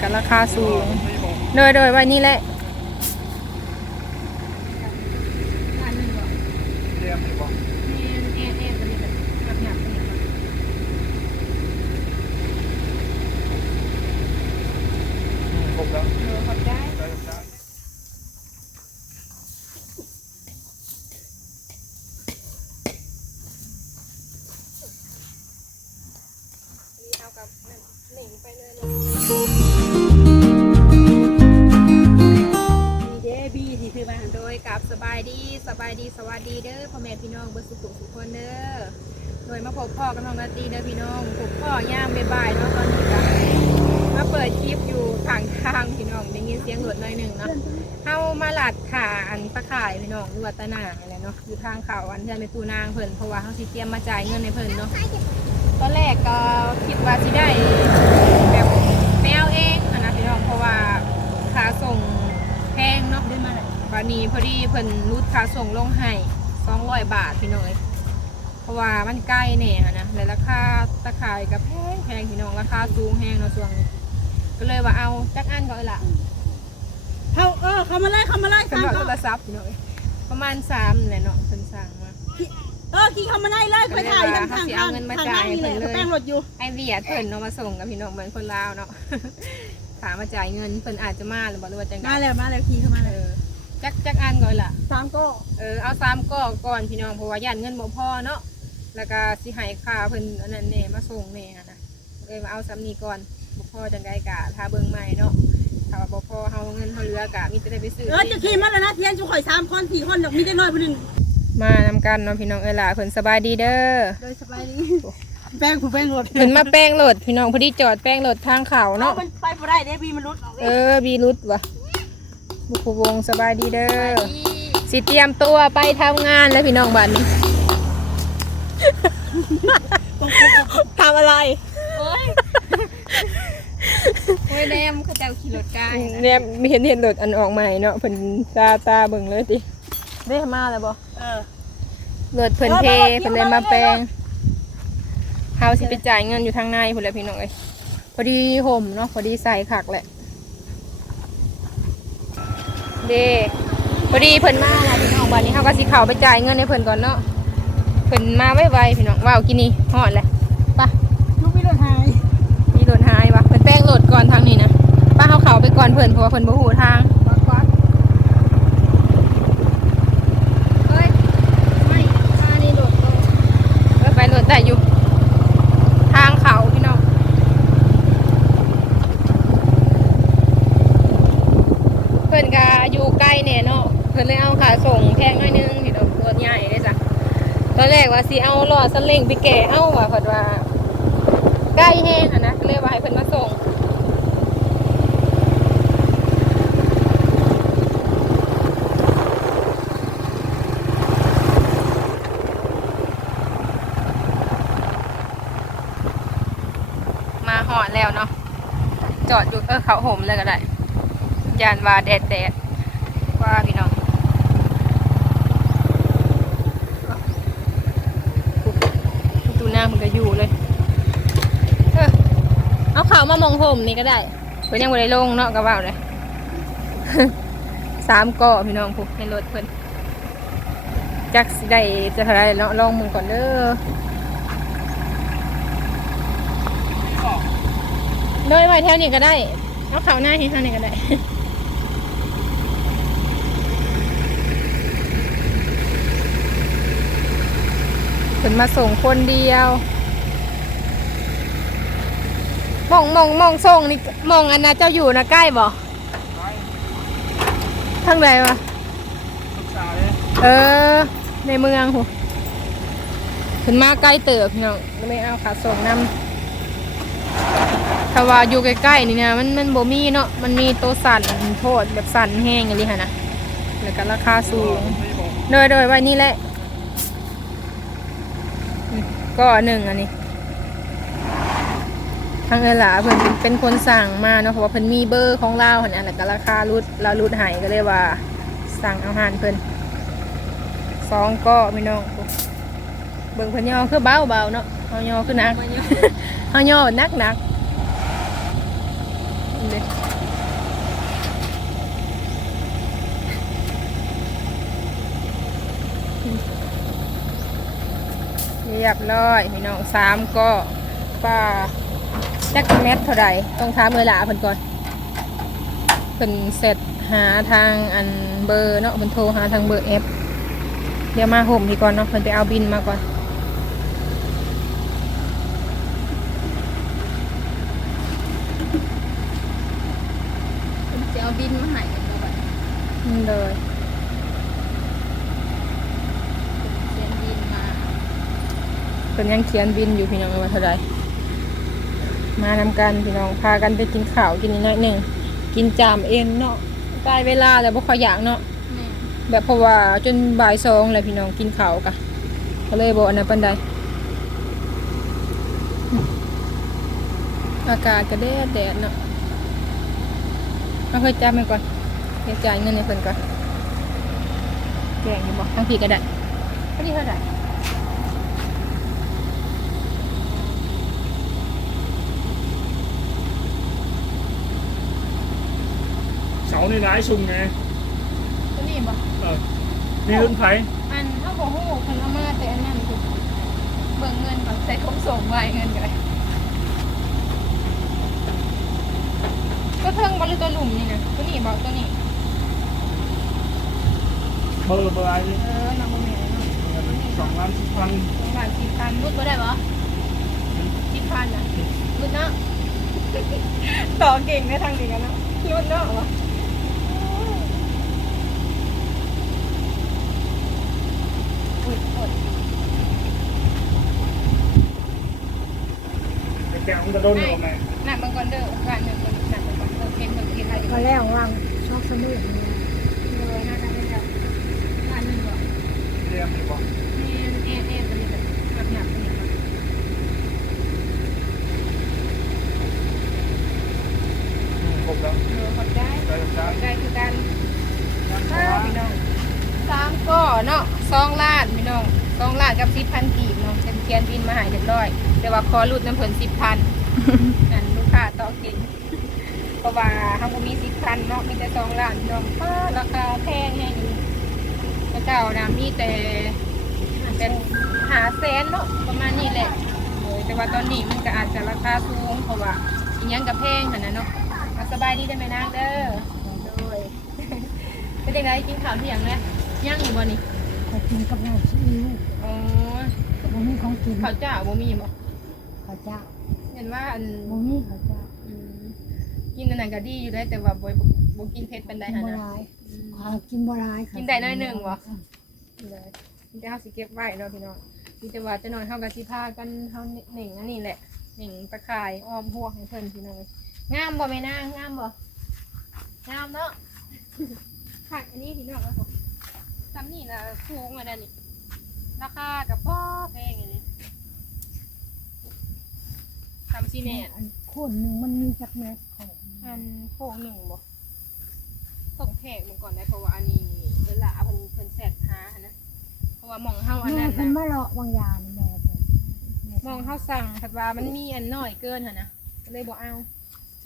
แล้วก็ราคาสูง โดยโดยวันนี้แหละายพี่น้องดูวัตนาอะไรเนาะอยู่ทางเขาอันเพื่อนไปปูนางเพิ่นเพราะว่าเฮาสิเตรียมมาจ่ายเงินในเพิ่นเนาะตอนแรกก็คิดว่าสิได้แบบแมวเองนะพี่น้องเพราะว่าค่าส่งแพงเนาะได้มาแล้ววันนี้พอดีเพิ่นรูดค่าส่งลงให้200บาทพี่น้องเอ้ยเพราะว่ามันใกล้แน่หั้นะและราคาตะข่ายกับแพงแพงพี่น้องราคาสูงแฮงเนาะช่วงนี้ก็เลยว่าเอาจักอันก่อนละ เขาเออเขามาเลยเขามาเลยเพิ่นสั่งบอกก็โทรศัพท์พี่น้องเอ้ยประมาณ3นี่แหละเนาะเพิ่นสั่งมา เออขี่เขามาได้เลยไปถ่ายทางทางเขาสิเอาเงินมาจ่ายนี่แหละเพิ่นเลยแป้งรถอยู่ ไอเวียดเพิ่นเอามาส่งกับพี่น้องเหมือนคนลาวเนาะ ถามมาจ่ายเงินเพิ่นอาจจะมาหรือบ่รู้ว่าจังไดมาแล้วมาแล้วขี่เขามาเอแล้วอจักจักอันก่อนล่ะ สามก็เออเอาสามก้อก่อนพี่น้องเพราะว่าย่านเงินบ่พอเนาะแล้วก็สิให้ค่าเพิ่นอันนั้นแหน่มาส่งแหน่หั้นนะเลยมาเอาซ้ำนี้ก่อนบ่พอจังไดกะถ้าเบิ่งใหม่เนาะ ถ้าว่าบ่พอเฮาเงินเฮาเหลือกะมีแต่ได้ไปซื้อเออจะขี่มาแล้วนะเทียนจุข่อยสามคนสี่คนดอกมีได้น้อยคนหนึ่งมานำกันเนาะพี่น้องเอ้ยล่ะเพิ่นสบายดีเด้อโดยสบายดีแป้งผู้แป้งรถเพิ่นมาแป้งรถพี่น้องพอดีจอดแป้งรถทางเขาเนาะเนาะ มันไปบ่ได้เด้บีมันรุดออกเอเด้อบีรุดว่ะบุควงสบายดีเด้อสิเตรียมตัวไปทำงานแล้วพี่น้องบ้านนี้ ทำอะไร โอ้ย โอ้ยแน มเขาเจ้าขี่รถกายเนี่ยมีเห็นเห็นรถอันออกใหม่เนาะเพิ่นตาตาเบิ่งเลยติได้มาแล้วบ่เออรถเพิ่นเทเพิ่นเลยมาแปลงเฮาสิไปจ่ายเงินอยู่ทางในพุ่นแหละพี่น้องเอ้ยพอดีห่มเนาะพอดีใส่คักแหละเด้พอดีเพิ่นมาแล้วพี่น้องบัดนี้เฮาก็สิเข้าไปจ่ายเงินให้เพิ่นก่อนเนาะเพิ่นมาไวๆพี่น้องว้าวกินนี่ฮอดแหละไปลูกพี่รถหายมีรถหายวะเพิ่นแป้งรถก่อนทางนี้นะ ก่อนเพิ่นเพราะว่าเพิ่นบ่ฮู้ทางวักวักเฮ้ยไม่ท่านี่โดดลงเออไปรถได้อยู่ ทางเขาพี่น้องเพิ่นก็อยู่ใกล้เนี่ยเนาะเพิ่นเลยเอาขาส่งแพงหน่อยนึงพี่น้องรถใหญ่เลยจ้ะตอนแรกว่าสิเอาล้อสเล็งไปแก่เอาว่าเพิ่นว่าใกล้แห้งอะนะก็เลยว่าให้เพิ่นมาส่ง มาหอดแล้วเนาะ จอดอยู่เออเขาห่มเลยก็ได้ยานว่าแดดแดดว่าพี่น้องตูหน้ามันก็อยู่เลยเออเอาเขามามองห่มนี่ก็ได้เพิ่นยังบ่ได้ลงเนาะก็ว่าเลยสามเกาะพี่น้องผูกในรถเพิ่อนจักสิได้จะเท่าไรเนาะลองมึงก่อนเด้อ เลยไว้แถวนี้ก็ได้เอาเขาหน้าที่ท่านี้ก็ได้เพิ่นมาส่งคนเดียวมองมองมองส่งนี่มองอันนะเจ้าอยู่นะใกล้บ่ไปทางใดวะศึกษาเลยเออ ในเมืองหูเพิ่นมาใกล้เติบพี่น้องไม่เอาขาส่งนำ ถ้าว่าอยู่ใกล้ๆนี่นะมันมันบ่มีเนาะมันมีตัวสั่นโทษแบบสั่นแห้งอย่างนี้ฮะนะแล้วก็ราคาสูงไม่บอกโดยโดยไว้นี่แหละอืมก็หนึ่งอันนี้ทางเอหลาเพิ่นเป็นคนสั่งมาเนาะเพราะว่าเพิ่นมีเบอร์ของเราหันอันนั้นก็ราคารุดเรารุดใหายก็เลยว่าสั่งอาหารเพิ่นสองก็พี่น้องเบิ่งเพิ่นย่อคือเบาเบาๆเนาะเฮาย่อคือหนักมาเยอะเฮาย่อหนักหนัก รียบร้อยพี่น้องสามก็ป้าจักแมทเท่าไหร่ต้องถามเวลาเพิ่นก่อนเพิ่นเสร็จหาทางอันเบอร์เนาะเพิ่นโทรหาทางเบอร์เอฟเดี๋ยวมาห่มดีก่อนเนาะเพิ่นไปเอาบินมาก่อนคุณจะเอาบินมาใหายกันบ่บัดนี่เลย เขียนบินมา เพิ่นยังเขียนบินอยู่พี่น้องว่าเท่าไหร่มานำกันพี่น้องพากันไปกินข้าวกินนิดหน่อยหนึ่งกินจามเองเนาะใกล้เวลาแล้วบ่ค่อยอยากเนาะแม่แบบเพราะว่าจนบ่ายสองเลยพี่น้องกินข้าวกะก็เลยบอกอันนั้นปันใดอากาศก็แดดแดดเนาะเอาเคยจับมันก่อนเดี๋ยวจ่ายเงินในเพิ่นก่อนแกงอยู่บอกทั้งพี่ก็ได้ก็ดีเท่าไหร่ เสานี่ร้ายซุ่มไงตัวนี้บ่เออนี่รุ่นไผ่อันเท่ากับหูเพิ่นเอามาแต่อันนั้นคือเบิ่งเงินก่อนใส่ของส่งไว้เงินก็ได้ก็เทิงบ่หรือตัวหลุมนี่นะตัวนี้บ่ตัวนี้ เบอร์เบอร์อะไรเออน้องบ่แม่นเนาะสองล้านสิบพันสองบาทสี่พันรุดบ่ได้บ่สิบพันอะรุดเนาะ ต่อเก่งในทางนี้กันเนาะรุดเนาะวะอุ้ยโอ๊ย ไอ้ แกงมันจะโดนหรือเปล่าแม่หนักบางคนเด้อบ้านหนึ่งคนหนักบางคนเออเค็มบางทีอะไรอยู่มาแล้ววางชอบสมุนเลยน่าจะเป็นแบบบ้านหนึ่งบ่เรียมดีกว่าแม่นแอนแอนตันี้แบบแบบหนักตันี้อืมครบแล้วเออขอบได้แล้วจ้าขอบใจคือกันยังพอ้าวพี่น้องสามก้อเนาะสองล้านพี่น้องสองล้านกับสิบพันกีบเนาะเป็นเทียนบินมาหายเรียบร้อย แต่ว่าคอรุดน้ำเพิ่นสิบพันนั่นลูกค้าต่อเก่งเพราะว่าทางบ่มีสิบพันเนาะมีแต่สองล้านพี่น้องป้าราคาแพงแห้งอยู่พระเจ้านะมีแต่เป็นหาแสนเนาะประมาณนี้แหละโอ้ยแต่ว่าตอนนี้มันก็อาจจะราคาสูงเพราะว่าอีหยังกับแพงขนาดนั้นเนาะมาสบายดีได้ไหมนางเด้อโดยเป็นยังไงกินข้าวเที่ยงแล้วย่างอยู่บ่นี่ขอกินกับน้ำซีอิ๊วอ๋อบ่มีของกินข้าวเจ้าบ่มีบ่ ข้าวเจ้าเห็นว่าอันบ่มีข้าวเจ้าอืมกินอันนั้นก็ดีอยู่ได้แต่ว่าบ่บ่กินเผ็ดปานใดกินหั่นบ่นะร้ายข้าวกินบ่ร้ายค่ะกินได้น้อยหนึ่งวะเลยมีแต่เฮาสิเก็บไว้เนาะพี่น้องมีแต่ว่าจะนอนเฮาก็สิพากันเฮาหนิงอันนี้แหละหนิงตะข่ายอ้อมพวกให้เพิ่นพี่น้องงามบ่แม่นางงามบ่งามเนาะค่ะอันนี้พี่น้องครับผมซ้ำนี่นะสูงอันนั้นนี่ราคากับป้อแพงอันนี้ ซ้ำซีเน่อันคนหนึงมันมีจักแมสของอันโค้งหนึ่งบ่ต้องแพงมันก่อนได้เพราะว่าอันนี้เวลาเพิ่นเพิ่นแสกหาหั้นนะเพราะว่าหมองเฮาอันแม่นั้นเพิ่นนะมาเลาะวางยานี่แม่เพิ่นแหมองเฮาสั่งผัดว่ามันมีอันน้อยเกินหั่นนะก็เลยบ่เอา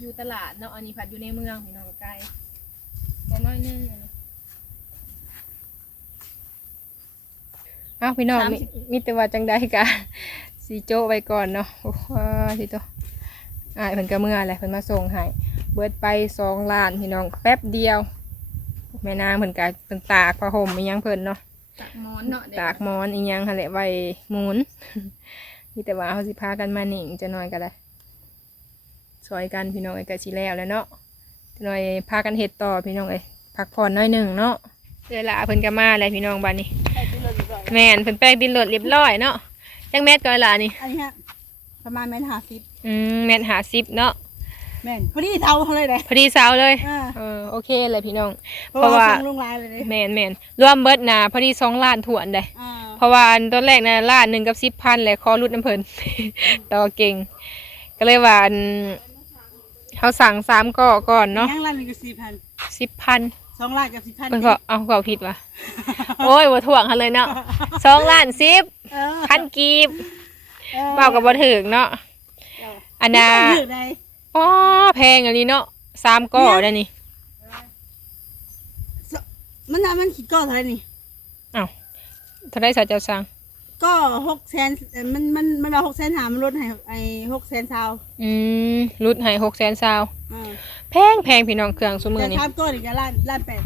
อยู่ตลาดเนาะอันนี้ผัดอยู่ในเมืองพี่น้องไกลแต่น้อยหนึงอันนี้อ้าวพี่น้องมีมีแต่ว่าจังได้กะ สีโจ้ไว้ก่อนเนาะโอ้ว้าทีโตอ่ายเพิ่นก็เมื่อแหละเพิ่นมาส่งให้เบิดไปสองล้านพี่น้องแป๊บเดียว แม่นางเพิ่นก็เพิ่นตากผ้าห่มอีหยังเพิ่นเนาะตักหมอนเนาะเด็ตากหมอนอีหยังหั่นแหละไว้หมุนมีแต่ว่าเขาสิพากันมาหนิงจะน้อยก็ได้ซอยกันพี่น้องไอ้ก็สิแล้วแหล้วเนาะจะน้อยพากันเฮ็ดต่อพี่น้องเอ้ยพักผ่อนหน้อยหนึ่งเนาะเวลาเพิ่นก็มาแล้วพี่น้องบัดนี้แม่นเพิ่นแป้งดินโหลดเรียบร้อยเนาะ จังแมทก่อนล่ะนี่อันนี้ฮะประมาณแม่น50อืมแมทหาซิปเนาะแม่นพอดีเท่าเขาเลยเด้พอดีสาวเลยอ่า เออโอเคเลยพี่น้อง เพราะเพราะว่าว่าส่งลงลายเลยเด้แมนแมนรวมเบิดนะพอดีสองล้านถ่วนได้ อ่าเพราะว่าอันตอนแรกนะล้านหนึ่งกับสิบพันเลยคอรุดน้ำเพลิน ต่อเก่ง ก็เลยว่าอันเขาสั่งสามก่อก่อนเนาะยังล้านหนึงก็4,000สิบพัน สองล้านกับ10,000เพิ่นก็เอาเขาผิดว่ะโอ้ยว่าถ่วงเขาเลยเนาะสองล้านสิบเออพันกีบออเบากับบ่ถึงเนาะอันน่ะไม่ถือใดอ๋อแพงอันนี้เนาะสามก่อได้นี่ มันน่ะมันคิดก้อนเท่าไหร่นี่ถ้าได้สาวเจ้าสั่ง ก็หกแสนเอ่อมันมันมันว่าหกแสนหามันลดให้ไอ้หกแสนชาวอืมรุดให้หกแสนซาวอ่าแพงแพงพี่น้องเครื่องซุมืแต่อนี่ทำก้อนอีกจะล้านล้านแปด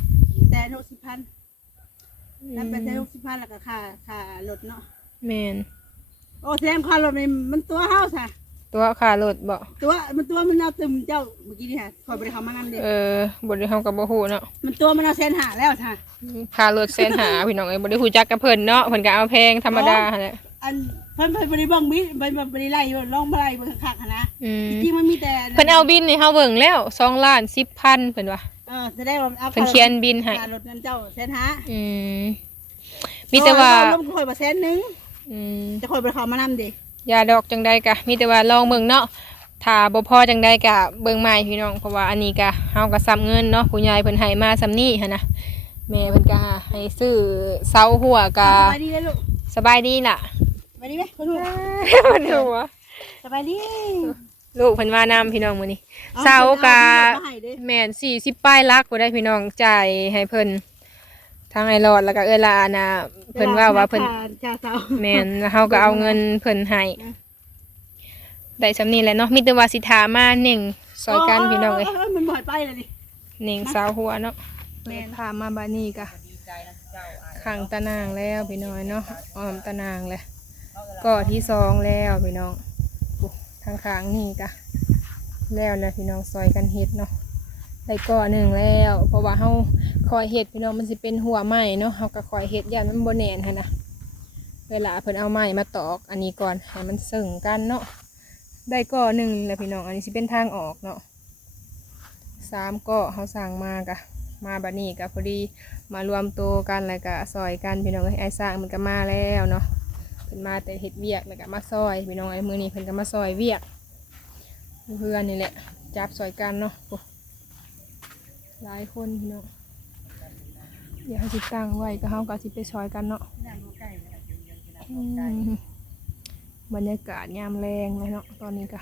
แสนหกสิบพันล้านแปดแสนหกสิบพันแล้วก็ค่าค่ารถเนาะแมนโอ้แสดงค่ารถนี่มันตัวเฮาซะ ตัวค่ารถบ่ตัวมันตัวมันเอาตึมเจ้าเมื่อกี้นี่ค่ะคอยไปทำมานั่นเด็เออบได้เฮากับบ่ฮู้เนาะมันตัวมันเอาแสนหาแล้วค่ะค่ารถแสนหาพี่น้องเอ้ยบ่ได้ฮู้จักกับเพิ่นเนาะเพิ่นก็เอาแพงธรรมดาหั่นแหละอันเพิ่นเพิ่นบริบังมิเพิ่นบริไล่อยู่ลองมาไล่เบิ่งคักๆหั้นนะอืมจริงๆมันมีแต่เพิ่นเอาบินให้เฮาเบิ่งแล้ว2ล้าน10พันเพิ่นว่าเออแสดงว่าเอาเพิ่นเขียนบินให้ค่ารถนั้นเจ้าแสนหาอืมมีแต่ว่าลงคอยมาแสนหนึงอืมจะคอยไปเขามานำเด็ ยาดอกจังใดกะมีแต่ว่าลองเบิ่งเนาะถ้าบ่พอจังใดกะเบิ่งใหม่พี่น้องเพราะว่าอันนี้กะเฮาก็ซ้ำเงินเนาะผู้ใหญ่เพิ่นให้มาซ้ำนี้หั่นนะแม่เพิ่นก็ให้ซื้อเสาหัวกะสบายดีเลยลูกสบายดีล่ะสบายดีไหมคุณลูกมาดูวะสบายดีลูกเพิ่นมานำพี่น้องมื้อนี้อเสากะเอาให้เด้แม่น40ป้ายลักบ่ได้พี่น้องจ่ายให้เพิ่น ทางไอ้รอดแล้วก็เอื้อลาน่ะเพิ่นว่าว่าเพิ่นจ่าเสาแม่นแล้วเฮาก็เอาเงินเพิ่นให้ได้สำนี้แหละเนาะมีแต่ว่าสิถามาเน่งซอยกันพี่น้องเอ้ยมันบ่อยไปเลยดิเน่งสาวหัวเนาะแม่นพามาบานี่กะขังตะนางแล้วพี่น้อยเนาะอ้อมตะนางเลยก็ที่สองแล้วพี่น้องปุ๊ทางขางนี่กะแล้วแล้วพี่น้องซอยกันเฮ็ดเนาะ ได้ก่อหนึ่งแล้ว เพราะว่าเฮาคอยเฮ็ดพี่น้องมันสิเป็นหัวไม้เนาะเฮาก็คอยเฮ็ดยันมันบ่แนนหั่นนะเวลาเพิ่นเอาไม้มาตอกอันนี้ก่อนให้มันสึงกันเนาะได้ก่อหนึ่งแล้วพี่น้องอันนี้สิเป็นทางออกเนาะสามก็เขาสั่งมากะมาบัดนี้กะพอดีมารวมตัวกันแล้วก็ซอยกันพี่น้องเอ้ไอ้สร้างมันก็มาแล้วเนาะเพิ่นมาแต่เฮ็ดเวียกแล้วก็มาซอยพี่น้องไอ้มือนี้เพิ่นก็มาซอยเวียกเพื่อนนี่แหละจับซอยกันเนาะ หลายคนพี่น้องเดี๋ยวเขาสิตั้งไว้ก็เฮาก็สิไปซอยกันเนาะอืมบรรยากาศยามแรงเลยเนาะตอนนี้ก็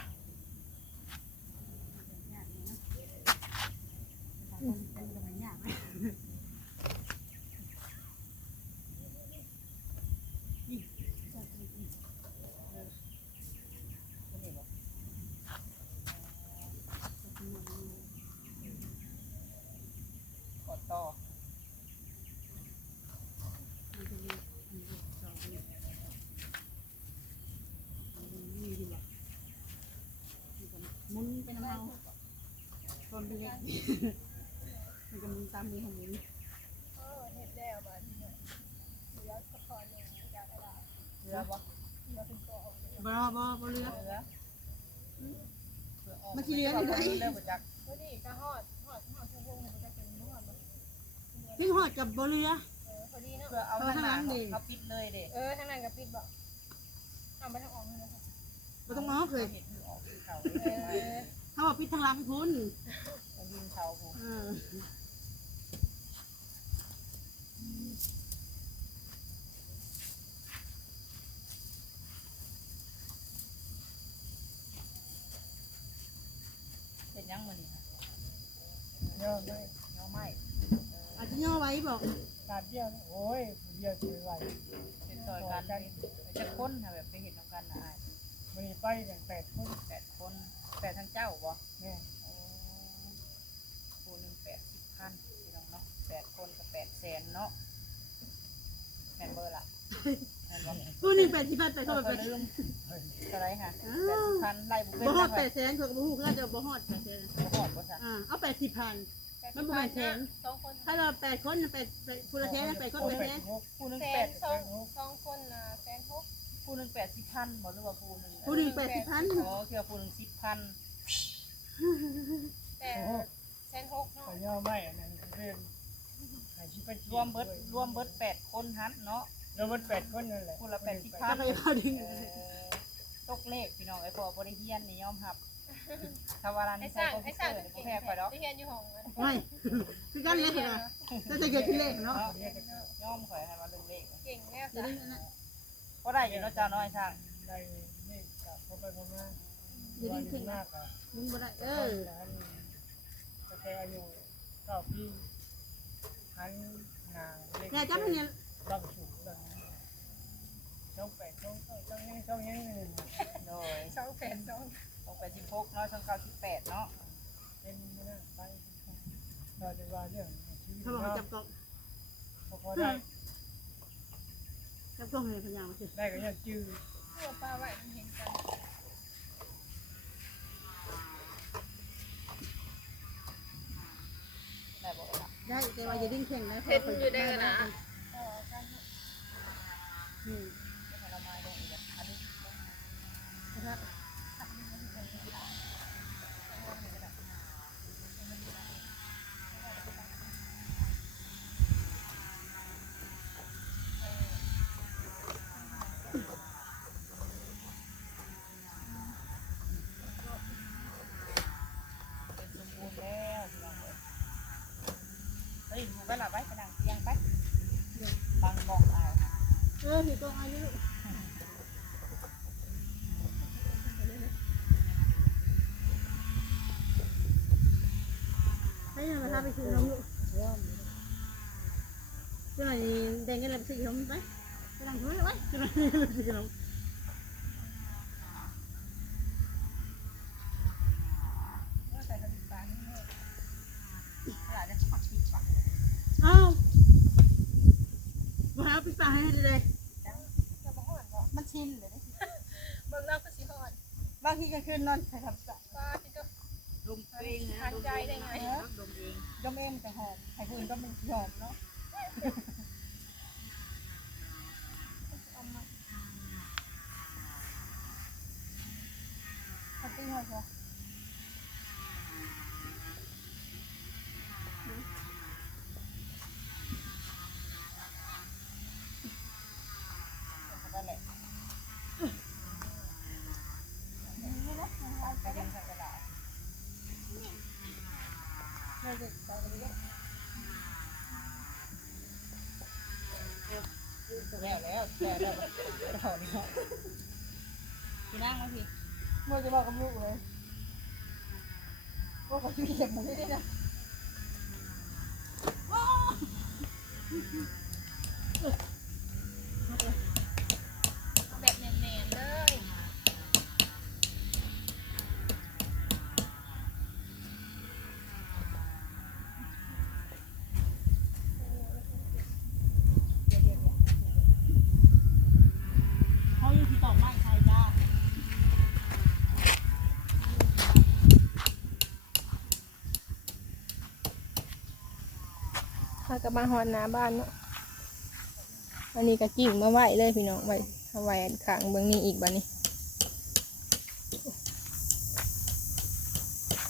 คนเป็นเล็กมันจะมุนตามมือของมุนบ่บ่บ่เรือมันสิเรือที่ไหนพี่หอดกับบ่เรือเอาเอาทางหลังดิเขาปิดเลยเด็เออทางนั้นก็ปิดบ่เอาไปทางออกเลยนะคะบ่ต้องง้อเคยเออถ้าว่าพิดทางลังคุณ ยิงเขาผมเออเป็นยังมันย่อไม่เงาไหมอาจจะย่อไว้บอกการเดียวโอ้ยเดียวคือไหวเป็นซอยกันจะค้นค่ะแบบไปเห็นน้ำกันนะมันไปอย่างแปดคนแปดคนแปดทั้งเจ้าบ่แม่คูหนึ่งแปดสิบ พันพี่น้องเนาะแปดคนกับแปดแสนเนาะแมนเบอร์ละแมนบ่ผู้หนึ่งแปดสิบพันแปเข้าไปลืมอะไรค่ะแปดสิบพันไล่บุฟเฟ่บ่ฮอดแปดแสนเขาก็บ่ฮู้ก็จะบ่ฮอดแปดแสนบ่หอดบ่จ้ะอ่าเอาแปดสิบพันมันบ่แม่นแสนสองคนถ้าเราแปดคนแปดแปดคนละแสนแปดคนแปดแสนคูณหนึ่งแสแปนดสองสองคนนะแสนหกคูณหนึ่งแปดสิบพันบ่หรือว่าคูณหนึ่งผู้หนึ่งแปดสิบพันอ๋อคือคูณหนึ่งสิบพันแต่แสนหกเนาะ ย่อไม่อันนั้นเรื่องหายชีพ รวมเบิดรวมเบิดแปดคนฮันเนาะแล้วมันแปดคนนั่นแหละคูละแปดสิบถ้าพันใครเอาดึงเออตกเลขพี่น้องไอ้พอบริเฮียนนี่ยอมหับถ้าว่าร้านไอ้นี้สใส่ร้างคอมพิไอ้วสเตร้าองร์ก็นี่บ่เก่งแพ้ข่อยดอกที่เรียนอยู่ห้องมันไม่คือกันเลยนะจะจะเกิดขึ้นเลขเนาะย่อมข่อยให้มาเรื่องเลขเก่งแล้วจะจ้ะได้นั่นก็ได้อยู่เนาะจ้าน้อยช่างได้นี่กับเขาไปประมาณจะได้ขึ้นมากอะมึงบ่ได้เออแต่แกอายุเก้าปีหันห นาเล็กแกจำให้เนี่ยบางสูงแบบช่องแปดช่องเก้าช่องยังช่องยังหนึ่งโดยสองแผ่นสองตกไปสิบหกเนาะช่องเก้าสิบแปดเนาะเป็นไม่ได้ไปเราจะว่าเรื่องชีวิตเขาบอกเราให้จับกล้องพอได้จับกล้องให้พยางมาสิได้ก็ยังจื้อเพื่อป้าไว้มันเห็นกันได้บอกว่า ได้แต่ว่าอย่าดิ้นแข็งนะเห็นอยู่ได้นะอืม ผลไม้ลงอีกแล้วอันนี้ นะครับ เป็นสมบูรณ์แล้วพี่น้องเอ้ย เฮ้ยหมูก็หลับไว้กระดังเตียงไปบังกองเอาเออมีกล้องอันนี้ลูกให้มาทำไปซื้อนมลูกเจ้าหน่อยแดงกันเลยไปซื้อนมไปกำลังช่วยไว้เจ้าหน่อยไปซื้อนม ว่าใส่กระดิ่งปลานี่แม่ตลาดจะปักปิดปัก อ้าวมาเอาไปฝากให้เลย มันชินเลยนะ เบิ่งแล้วก็สิฮอดบางทีกลางคืนนอนใส่ทำสะป้าที่ก็ลมเองนะทานใจได้ไงลมเองลมเองมันจะหอมใครคนอื่นก็มันหอมเนาะเขาตีหอยเหรอ นั่นแหละไปเดินทางตลาด แล้วแล้วแล้วแล้วแล้วถอดนี่พี่นั่งมาพี่เมจะบอกกับลูกเลยว่าเขาช่วยเก็บมันไม่ได้นะโอ้บแน่นๆเลย เขาอยู่ที่ต่อไม้ใครจ้า ถ้า กับมาฮอนหน้าบ้านเนาะอันนี้ก็กิ่งมาไหวเลยพี่น้องไว้เอาไว้อันข้างเบื้องนี้อีกบ้านี้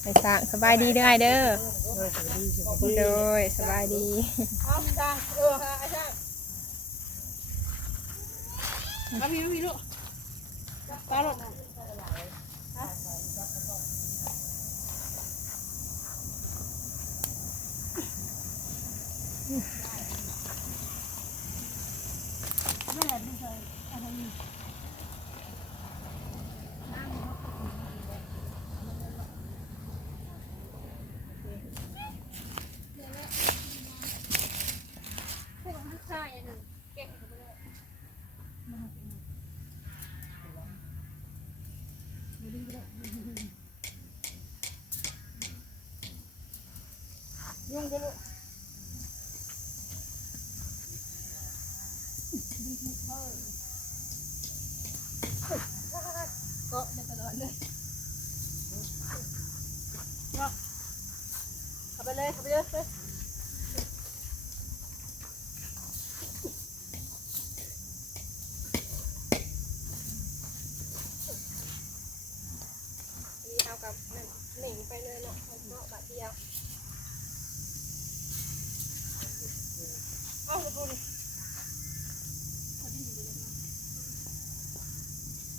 ไปสร้างสบายดีเด้อไอ้เด้อโดยสบายดีเอาจ้าเออไอ้จ้างเอาพี่พี่ลูกปลาหลด พวกมันใช่อันหนึ่งเก่งก็ไม่ได้ ยุ่งกันลูก ก็จะตลอดเลย เข้าไปเลยเข้าไปเลย นี่เอากับนั่นหนิงไปเลยเนาะเอาเนาะบาทเดียว เอาดูดิพอดี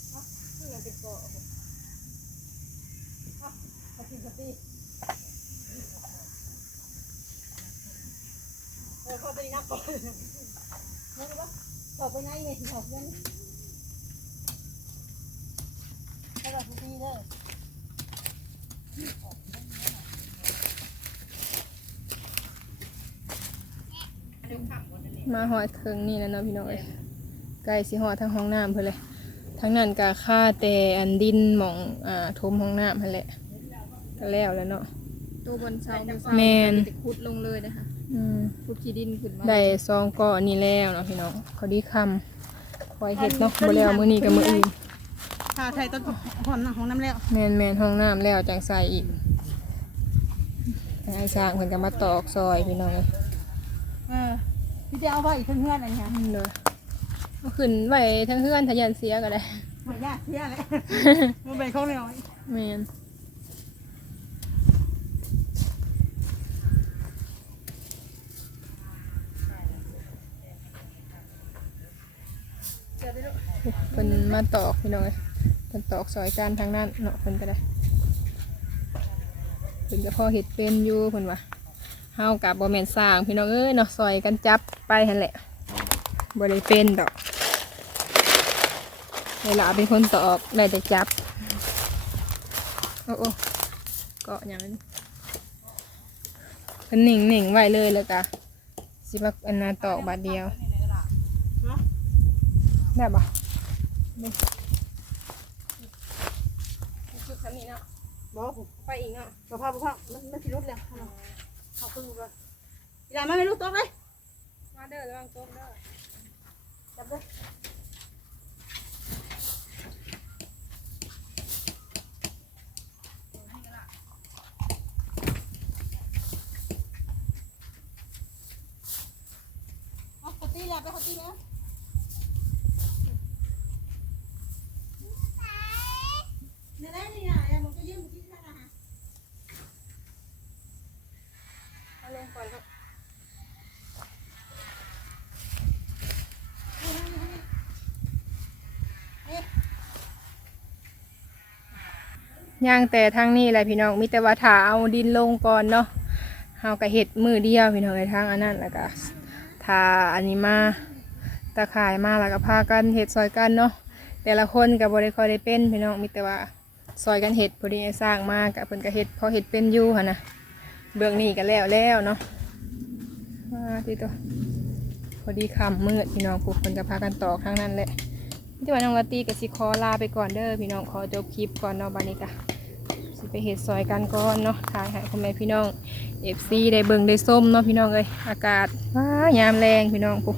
เขาะเอานี่มันเป็นเกาะปฏิปฏิเขาไปนับก่อนนั่นก็ถอดไปไหนเนี่ยถอดเงินให้เราทุกทีเลย มาหอดเคิงนี่แล้วเนาะพี่น้องเอ้ยใกล้สิฮอดทั้งห้องน้ำเพิ่นเลยทั้งนั้นก็ค่าแต่อันดินหมองอ่าทมห้องน้ำหั่นแหละก็แล้วแล้วเนาะ ตัวบนเสาบนเสาแม่นจะขุดลงเลยนะคะอืมขุดขี้ดินขึ้นมาได้ซองก้อนนี้แล้วเนาะพี่น้องเขาดีคำคอยเฮ็ดเนาะบ่แล้วมื้อนี้กับมื้ออื่นค่าไทยต้นหอนของน้ำแล้ว แม่นแม่นห้องน้ำแล้วจังใส่อีกให้สร้างเพิ่นก็มาตอกซอยพี่น้องเอ้ย เออ พี่จะเอาไว้อีกเพื่อนๆอะไรเงี้ยเด้อเอาขึ้นไว้ทั้งเฮือนทะยันเสียก็ได้ไม่ยากเสียเลยมันเป็นของเราแม่นเพิ่นมาตอกพี่น้องเอ้ยเพิ่นตอกซอยกันทางนั้นเนาะเพิ่นก็ได้เพิ่นก็พอเฮ็ดเป็นอยู่เพิ่นว่า เฮากับบ่แม่นสร้างพี่น้องเอ้ยเนาะซอยกันจับไปหั่นแหละบ่ได้เป็นดอกเวลาเป็นคนตอกได้แต่จับ โอ้โอ้เกาะหยังนั้นเพิ่นนิ่งๆไว้เลยแล้วก็สิมาอันนาตอกบาดเดียว ได้ปะนี่ชุดคันนี้เนาะบอกไปอีกเนาะกระเพราะกระเพราะมันมันสิรุดแล้ว เขาพึ่งก่อนอีหลานมาไม่รู้ตัวเลยมาเด้อระวังโต๊ะเด้อจับเลยเอาเขาตีแล้วไปเขาตีแล้วเนี่ยได้นี่นะมันก็ยืมกินแล้วนะ เอาลงก่อนครับ ย่างแต่ทางนี้แหละพี่น้องมีแต่ว่าถาเอาดินลงก่อนเนาะเฮาก็เฮ็ดมือเดียวพี่น้องในทางอันนั้นแล้วก็ทาอันนี้มาตะข่ายมาแล้วก็พากันเฮ็ดซอยกันเนาะแต่ละคนก็บ่ได้ค่อยได้เป็นพี่น้องมีแต่ว่าซอยกันเฮ็ดพอดีสร้างมาก็เพิ่นก็เฮ็ดพอเฮ็ดเป็นอยู่หั่นน่ะเบื้องนี้ก็แล้วแล้วเนาะมาที่ตัวพอดีคำมืดพี่น้องพวกคนจะพากันตอกทางนั้นแหละที่ว่าน้องลาตีกับสิคอลาไปก่อนเด้อพี่น้องขอจบคลิปก่อนเนาะบานิกะ สิไปเห็ดซอยกันก่อนเนาะทายให้พ่อแม่พี่น้องเอฟซีได้เบิ่งได้ส้มเนาะพี่น้องเอ้ยอากาศว้ายามแรงพี่น้องปุ๊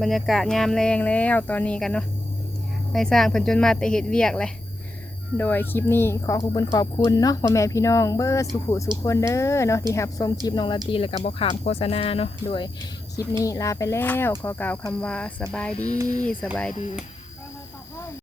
บรรยากาศยามแรงแล้วตอนนี้กันเนาะไปสร้างเพิ่นจนมาแต่เห็ดเวียกเลยโดยคลิปนี้ขอขอบคุณขอบคุณเนาะพ่อแม่พี่น้องเบอร์สุขุสุขคนเด้อเนาะที่รับชมคลิปน้องลาตีแล้วก็บบอขามโฆษณาเนาะโดยคลิปนี้ลาไปแล้วขอกล่าวคำว่าสบายดีสบายดี